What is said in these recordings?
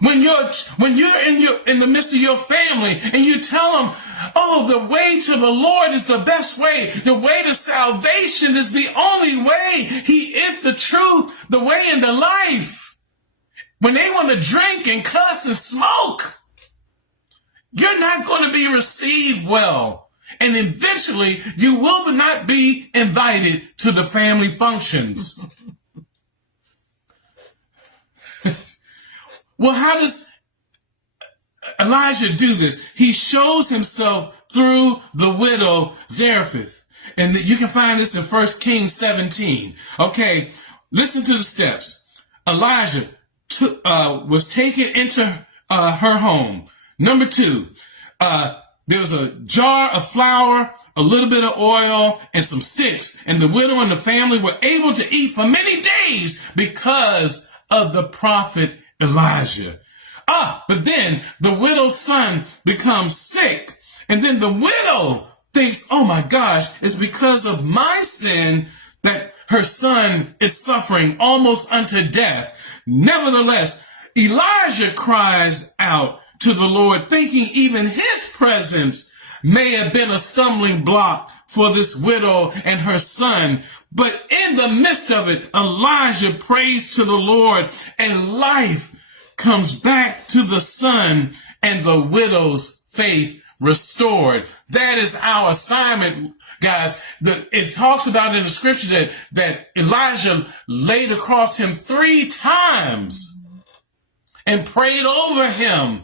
When you're in the midst of your family and you tell them, oh, the way to the Lord is the best way. The way to salvation is the only way. He is the truth, the way, and the life. When they want to drink and cuss and smoke, you're not going to be received well. And eventually you will not be invited to the family functions. Well, how does Elijah do this? He shows himself through the widow Zarephath. And you can find this in 1 Kings 17. Okay, listen to the steps. Elijah was taken into her home. Number 2, there was a jar of flour, a little bit of oil, and some sticks. And the widow and the family were able to eat for many days because of the prophet Elijah. But then the widow's son becomes sick. And then the widow thinks, oh my gosh, it's because of my sin that her son is suffering almost unto death. Nevertheless, Elijah cries out to the Lord, thinking even his presence may have been a stumbling block for this widow and her son. But in the midst of it, Elijah prays to the Lord, and life comes back to the son and the widow's faith restored. That is our assignment, guys. It talks about in the scripture that Elijah laid across him 3 times and prayed over him.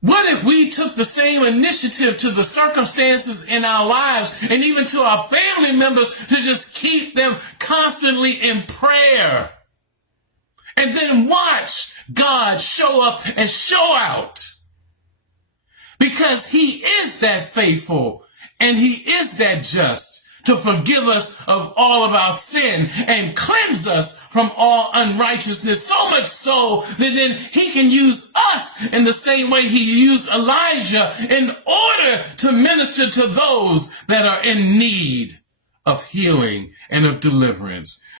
What if we took the same initiative to the circumstances in our lives and even to our family members to just keep them constantly in prayer? And then watch God show up and show out. Because he is that faithful and he is that just to forgive us of all of our sin and cleanse us from all unrighteousness. So much so that then he can use us in the same way he used Elijah in order to minister to those that are in need of healing and of deliverance.